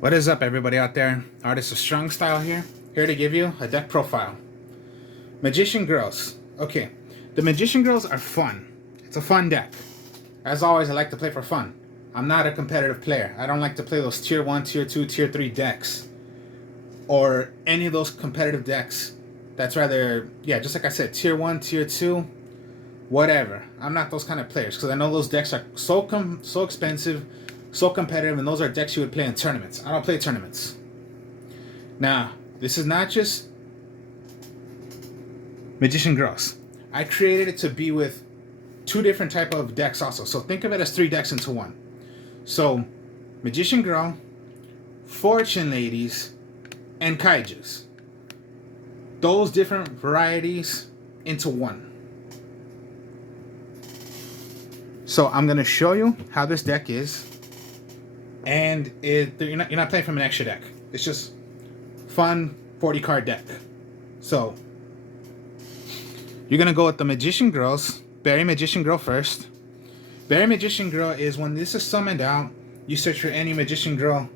What is up, everybody out there? Artist of Strong Style here to give you a deck profile. Magician Girls. Okay, the Magician Girls are fun. It's a fun deck. As always, I like to play for fun. I'm not a competitive player. I don't like to play those tier 1, tier 2, tier 3 decks. Or any of those competitive decks. That's rather, just like I said, tier 1, tier 2, whatever. I'm not those kind of players because I know those decks are so expensive, so competitive, and those are decks you would play in tournaments. I don't play tournaments. Now, this is not just Magician Girls. I created it to be with two different type of decks also. So think of it as 3 decks into one. So, Magician Girl, Fortune Ladies, and Kaijus. Those different varieties into one. So I'm going to show you how this deck is. And you're not playing from an extra deck. It's just fun 40 card deck. So you're going to go with the Magician Girls. Bury Magician Girl first. Bury Magician Girl is when this is summoned out, you search for any Magician Girl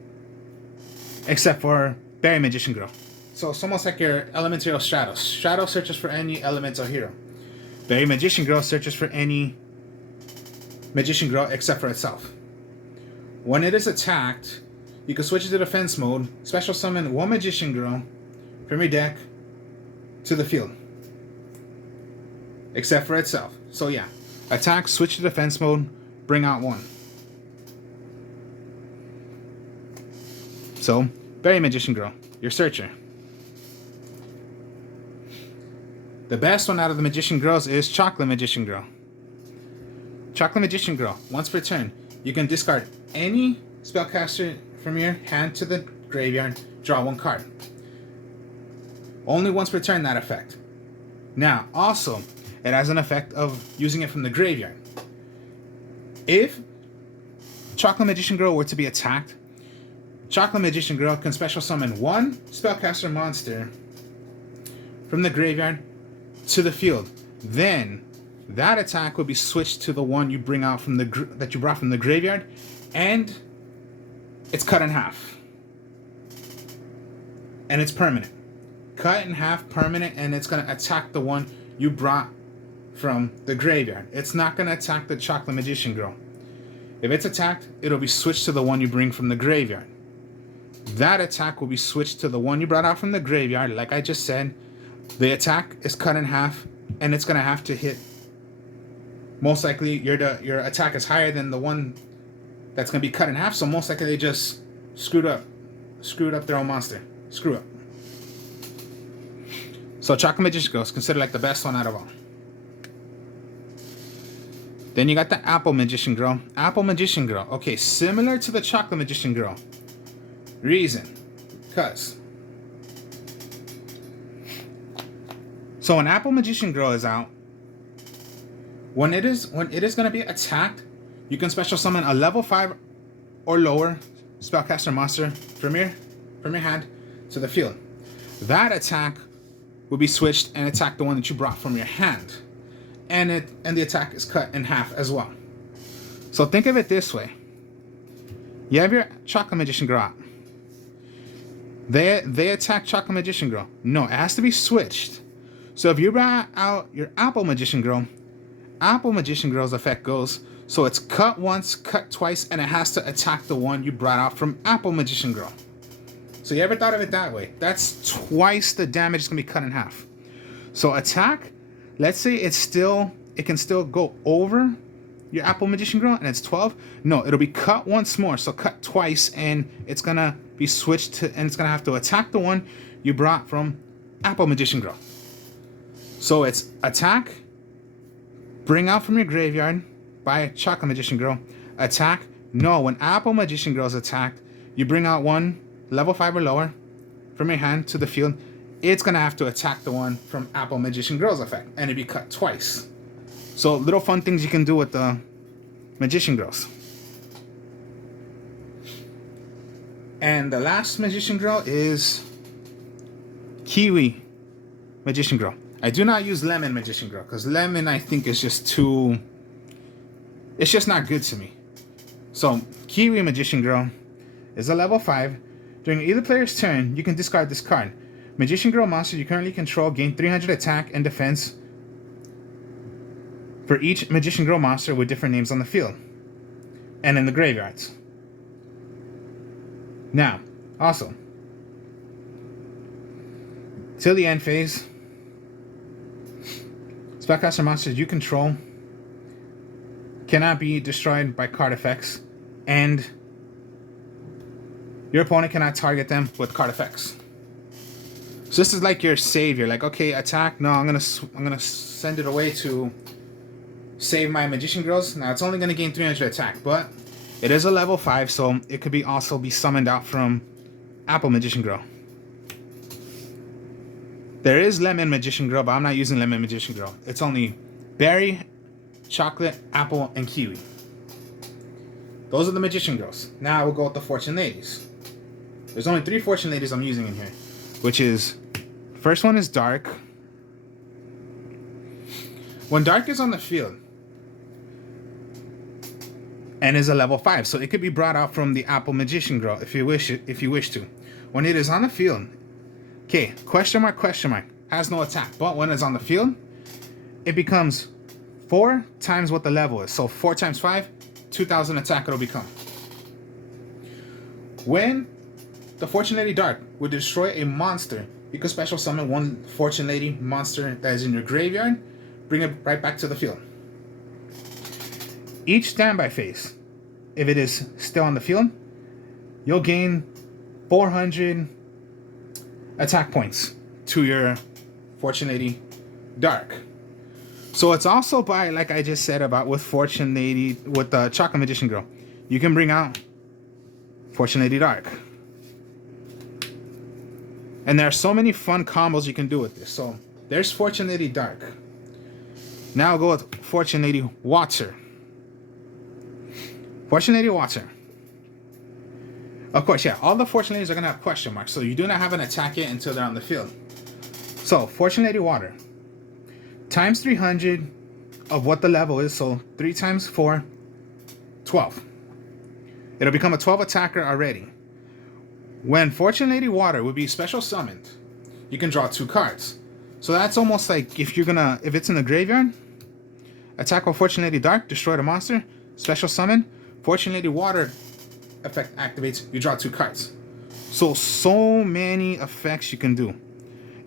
except for Bury Magician Girl. So it's almost like your Elemental Stratos. Stratos searches for any elemental hero. Bury Magician Girl searches for any Magician Girl except for itself. When it is attacked, you can switch it to defense mode, special summon one Magician Girl from your deck to the field. Except for itself. So yeah, attack, switch to defense mode, bring out one. So, Bury Magician Girl, your searcher. The best one out of the Magician Girls is Chocolate Magician Girl. Chocolate Magician Girl, once per turn, you can discard any spellcaster from your hand to the graveyard, draw one card. Only once per turn that effect. Now, also, it has an effect of using it from the graveyard. If Chocolate Magician Girl were to be attacked, Chocolate Magician Girl can special summon one spellcaster monster from the graveyard to the field. Then that attack will be switched to the one you bring out from that you brought from the graveyard, and it's cut in half. And it's permanent. Cut in half, permanent, and it's going to attack the one you brought from the graveyard. It's not going to attack the Chocolate Magician Girl. If it's attacked, it'll be switched to the one you bring from the graveyard. That attack will be switched to the one you brought out from the graveyard. Like I just said, the attack is cut in half, and it's going to have to hit. Most likely, your attack is higher than the one that's going to be cut in half, so most likely they just screwed up their own monster. Screw up. So Chocolate Magician Girl is considered like the best one out of all. Then you got the Apple Magician Girl. Apple Magician Girl. Okay, similar to the Chocolate Magician Girl. Reason. Because. So an Apple Magician Girl is out. When it is going to be attacked, you can special summon a level 5 or lower spellcaster monster from your hand to the field. That attack will be switched and attack the one that you brought from your hand. And the attack is cut in half as well. So think of it this way. You have your Chocolate Magician Girl out. They attack Chocolate Magician Girl. No, it has to be switched. So if you brought out your Apple Magician Girl, Apple Magician Girl's effect goes, so it's cut once, cut twice, and it has to attack the one you brought out from Apple Magician Girl. So you ever thought of it that way? That's twice the damage is going to be cut in half. So attack, let's say it can still go over your Apple Magician Girl, and it's 12. No, it'll be cut once more, so cut twice, and it's going to be switched to, and it's going to have to attack the one you brought from Apple Magician Girl. So it's attack, bring out from your graveyard by Chocolate Magician Girl. Attack. No, when Apple Magician Girl is attacked, you bring out one level 5 or lower from your hand to the field. It's going to have to attack the one from Apple Magician Girl's effect, and it'll be cut twice. So little fun things you can do with the Magician Girls. And the last Magician Girl is Kiwi Magician Girl. I do not use Lemon Magician Girl because Lemon I think is just too. It's just not good to me. So Kiwi Magician Girl is a level 5. During either player's turn, you can discard this card. Magician Girl monsters you currently control gain 300 attack and defense for each Magician Girl monster with different names on the field and in the graveyards. Now, also, till the end phase, spellcaster monsters you control cannot be destroyed by card effects, and your opponent cannot target them with card effects. So this is like your savior. Like, okay, attack. No, I'm gonna send it away to save my Magician Girls. Now it's only gonna gain 300 attack, but it is a level 5, so it could be also be summoned out from Apple Magician Girl. There is Lemon Magician Girl, but I'm not using Lemon Magician Girl. It's only berry, chocolate, apple, and kiwi. Those are the Magician Girls. Now we'll go with the Fortune Ladies. There's only 3 Fortune Ladies I'm using in here, which is, first one is Dark. When Dark is on the field and is a level 5, so it could be brought out from the Apple Magician Girl if you wish to. When it is on the field, okay, question mark, has no attack, but when it's on the field, it becomes 4 times what the level is. So 4 times 5, 2,000 attack it'll become. When the Fortune Lady Dark would destroy a monster, you can special summon one Fortune Lady monster that is in your graveyard, bring it right back to the field. Each standby phase, if it is still on the field, you'll gain 400 attack points to your Fortune Lady Dark. So it's also by, like I just said about with Fortune Lady, with the Chocolate Magician Girl, you can bring out Fortune Lady Dark. And there are so many fun combos you can do with this. So there's Fortune Lady Dark. Now I'll go with Fortune Lady Water. Fortune Lady Water. Of course, yeah, all the Fortune Ladies are going to have question marks, so you do not have an attack yet until they're on the field. So, Fortune Lady Water. Times 300 of what the level is, so 3 times 4, 12. It'll become a 12 attacker already. When Fortune Lady Water would be special summoned, you can draw 2 cards. So that's almost like if it's in the graveyard, attack with Fortune Lady Dark, destroy the monster, special summon, Fortune Lady Water effect activates, you draw 2 cards. So many effects you can do.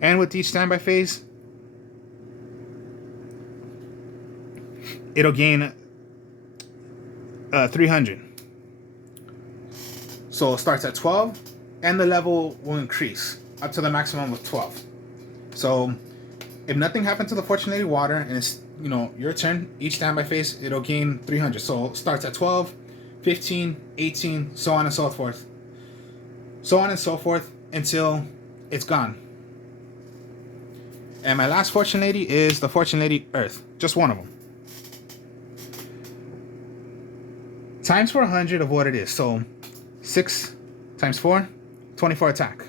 And with each standby phase, it'll gain 300. So it starts at 12, and the level will increase up to the maximum of 12. So if nothing happened to the Fortune Lady Water and it's your turn, each standby phase, it'll gain 300. So it starts at 12, 15, 18, so on and so forth. So on and so forth until it's gone. And my last Fortune Lady is the Fortune Lady Earth. Just one of them. Times 400 of what it is. So 6 times 4, 24 attack.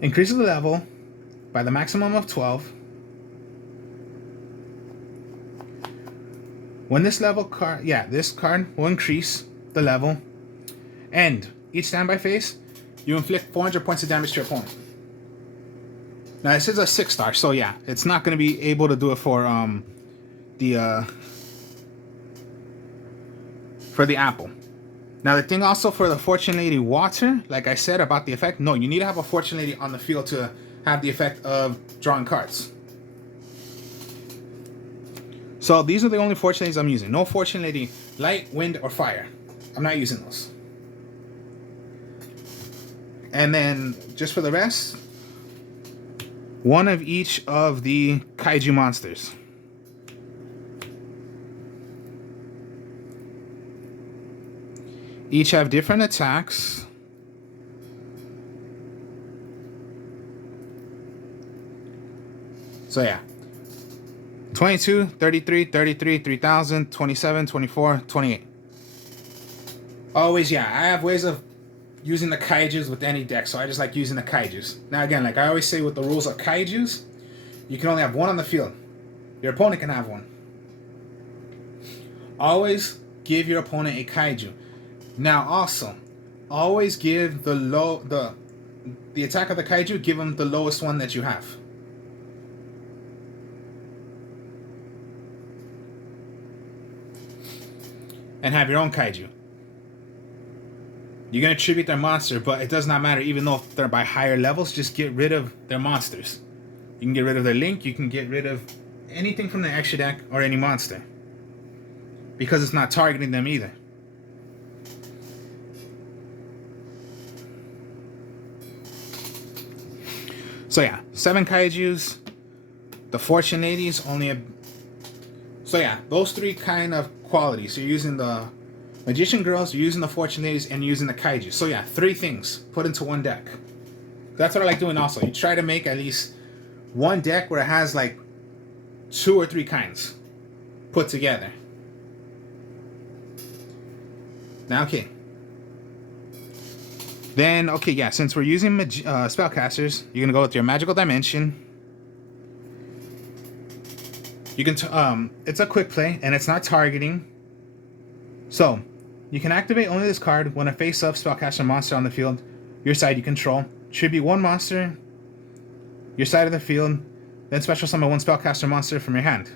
Increases the level by the maximum of 12. When this level card, this card will increase the level, and each standby phase, you inflict 400 points of damage to your opponent. Now this is a 6-star, so yeah, it's not going to be able to do it for the apple. Now the thing also for the Fortune Lady Water, like I said about the effect, no, you need to have a Fortune Lady on the field to have the effect of drawing cards. So these are the only Fortune Ladies I'm using. No Fortune Lady Light, Wind, or Fire. I'm not using those. And then just for the rest, one of each of the kaiju monsters. Each have different attacks. So yeah. 22, 33, 33, 3000, 27, 24, 28. Always, yeah, I have ways of using the kaijus with any deck, so I just like using the kaijus. Now again, like I always say with the rules of kaijus, you can only have one on the field. Your opponent can have one. Always give your opponent a kaiju. Now also, always give the attack of the kaiju, give them the lowest one that you have. And have your own kaiju. You're going to tribute their monster, but it does not matter. Even though if they're by higher levels, just get rid of their monsters. You can get rid of their link. You can get rid of anything from the extra deck or any monster. Because it's not targeting them either. So yeah, 7 kaijus. The Fortune ladies only a... So yeah, those 3 kind of qualities. So you're using the Magician Girls, you're using the Fortune ladies, and you're using the kaiju. So yeah, 3 things put into one deck. That's what I like doing also. You try to make at least one deck where it has like 2 or 3 kinds put together. Now, okay. Then, okay, yeah, since we're using spellcasters, you're going to go with your Magical Dimension. You can, it's a quick play, and it's not targeting. So, you can activate only this card when a face-up spellcaster monster on the field, your side you control. Tribute 1 monster, your side of the field, then special summon 1 spellcaster monster from your hand.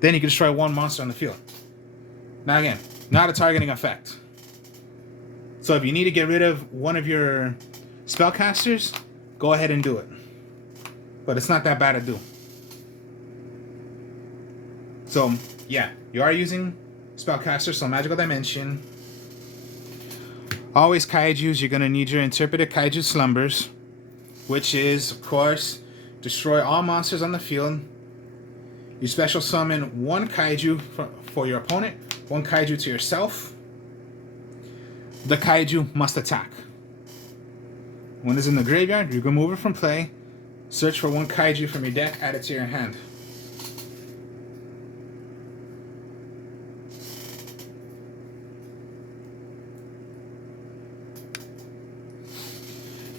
Then you can destroy 1 monster on the field. Now again, not a targeting effect. So if you need to get rid of one of your spellcasters, go ahead and do it. But it's not that bad to do. So yeah, you are using spellcasters, so Magical Dimension. Always kaijus, you're going to need your Interpreted Kaiju Slumbers, which is, of course, destroy all monsters on the field. You special summon 1 kaiju for your opponent, 1 kaiju to yourself. The kaiju must attack. When it's in the graveyard, you remove it from play. Search for 1 kaiju from your deck, add it to your hand.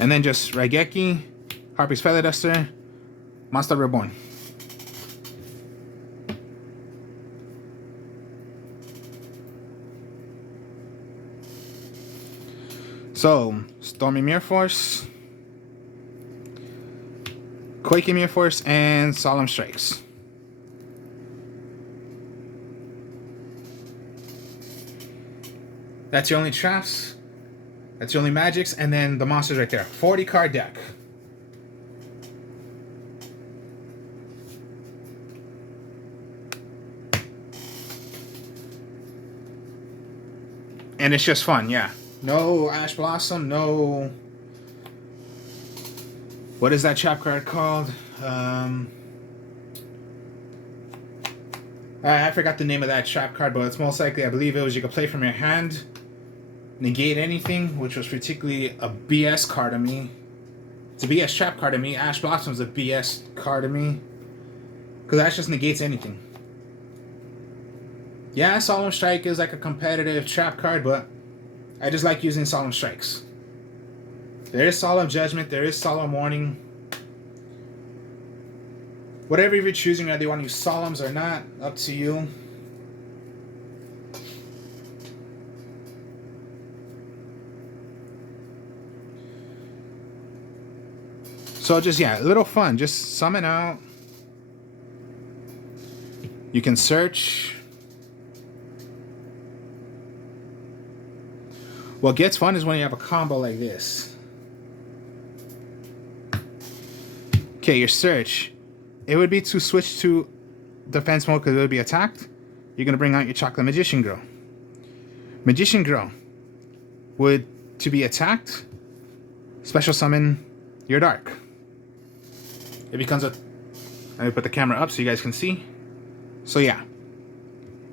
And then just Raigeki, Harpy's Feather Duster, Monster Reborn. So, Stormy Mirror Force, Quaking Mirror Force, and Solemn Strikes. That's your only traps. That's your only magics, and then the monsters right there. 40 card deck. And it's just fun, yeah. No Ash Blossom, no... What is that trap card called? I forgot the name of that trap card, but it's most likely, I believe it was you could play from your hand, negate anything, which was particularly a BS card to me. It's a BS trap card to me. Ash Blossom's a BS card to me. Because Ash just negates anything. Yeah, Solemn Strike is like a competitive trap card, but I just like using Solemn Strikes. There is Solemn Judgment, there is Solemn Warning. Whatever you're choosing, whether you want to use Solemns or not, up to you. So just, yeah, a little fun. Just summon out. You can search. What gets fun is when you have a combo like this. Okay, your search. It would be to switch to defense mode because it would be attacked. You're going to bring out your Chocolate Magician Girl. Magician Girl would, to be attacked, special summon your Dark. It becomes a... Let me put the camera up so you guys can see. So yeah.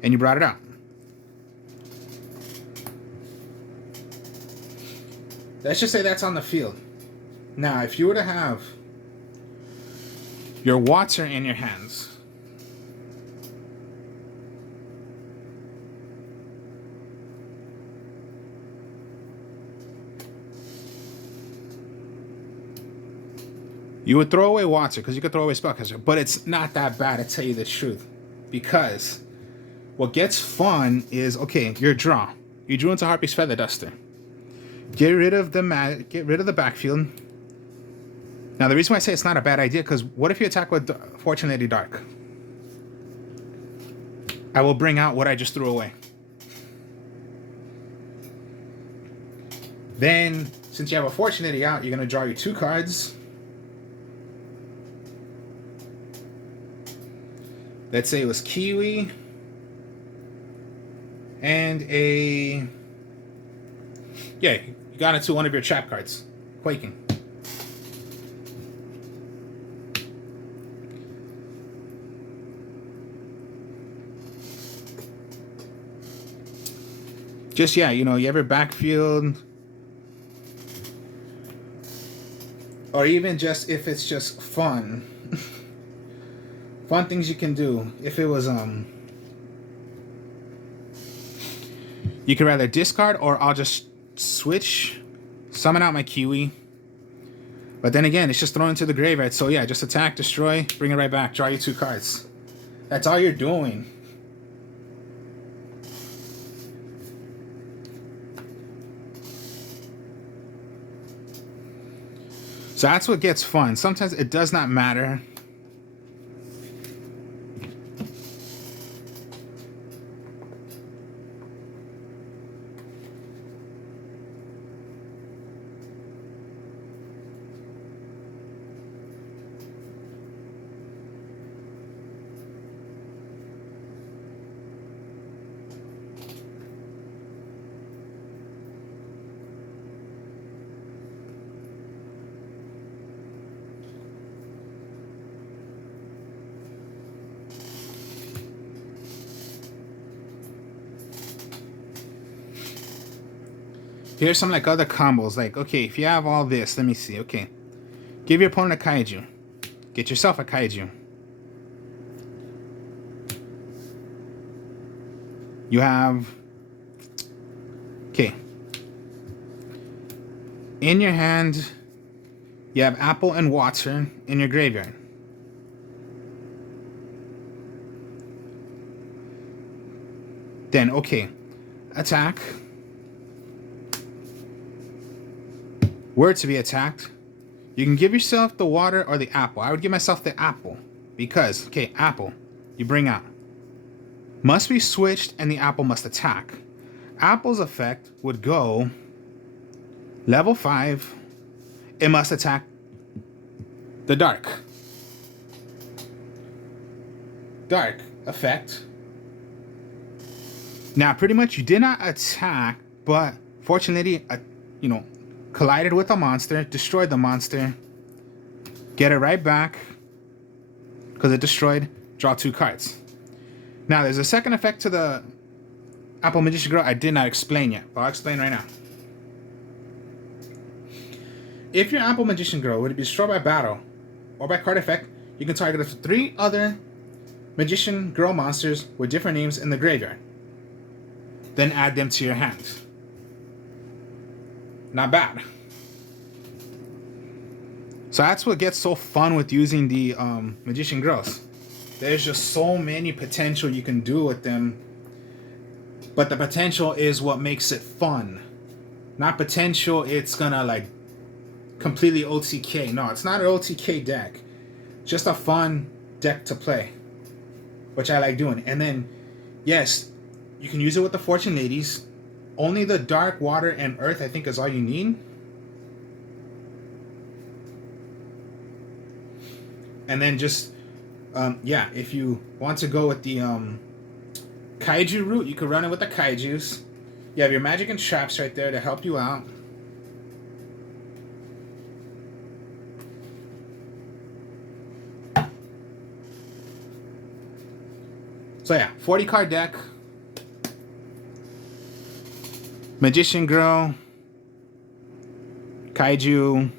And you brought it out. Let's just say that's on the field. Now, if you were to have your water in your hands, you would throw away water because you could throw away spellcaster, but it's not that bad, to tell you the truth, because What gets fun is, okay, your draw. You drew into Harpy's Feather Duster. Get rid of the backfield. Now, the reason why I say it's not a bad idea, because what if you attack with Fortune Lady Dark? I will bring out what I just threw away. Then, since you have a Fortune Lady out, you're going to draw your 2 cards. Let's say it was Kiwi and a... Yeah, you got into one of your trap cards. Quaking. Just, yeah, you know, you have your backfield. Or even just if it's just fun. Fun things you can do. If it was, you could rather discard, or I'll just switch, summon out my Kiwi. But then again, it's just thrown into the graveyard. So yeah, just attack, destroy, bring it right back, draw you 2 cards. That's all you're doing. So that's what gets fun. Sometimes it does not matter. Here's some like other combos. Like, okay, if you have all this, let me see. Okay, give your opponent a kaiju. Get yourself a kaiju. You have... Okay. In your hand, you have apple and water in your graveyard. Then, okay, attack. Were to be attacked, you can give yourself the water or the apple. I would give myself the apple because, okay, apple, you bring out. Must be switched and the apple must attack. Apple's effect would go level 5. It must attack the dark. Dark effect. Now, pretty much you did not attack, but fortunately, you know, collided with a monster, destroyed the monster, get it right back because it destroyed, draw 2 cards. Now, there's a second effect to the Apple Magician Girl I did not explain yet, but I'll explain right now. If your Apple Magician Girl were to be destroyed by battle or by card effect, you can target up to 3 other Magician Girl monsters with different names in the graveyard. Then add them to your hand. Not bad. So that's what gets so fun with using the Magician Girls. There's just so many potential you can do with them. But the potential is what makes it fun. Not potential, it's gonna like completely OTK. No, it's not an OTK deck. Just a fun deck to play. Which I like doing. And then, yes, you can use it with the Fortune Ladies. Only the dark, water, and earth, I think, is all you need. And then just, yeah, if you want to go with the kaiju route, you could run it with the kaijus. You have your magic and traps right there to help you out. So yeah, 40 card deck. Magician Girl, Kaiju,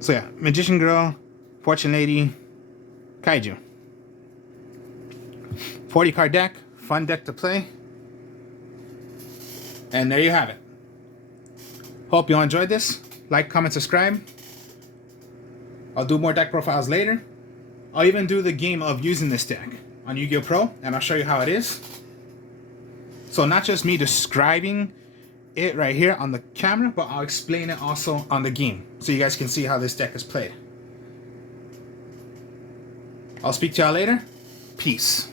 so yeah, Magician Girl, Fortune Lady, Kaiju. 40 card deck, fun deck to play. And there you have it. Hope you all enjoyed this. Like, comment, subscribe. I'll do more deck profiles later. I'll even do the game of using this deck on Yu-Gi-Oh! Pro, and I'll show you how it is. So not just me describing it right here on the camera, but I'll explain it also on the game, so you guys can see how this deck is played. I'll speak to y'all later. Peace.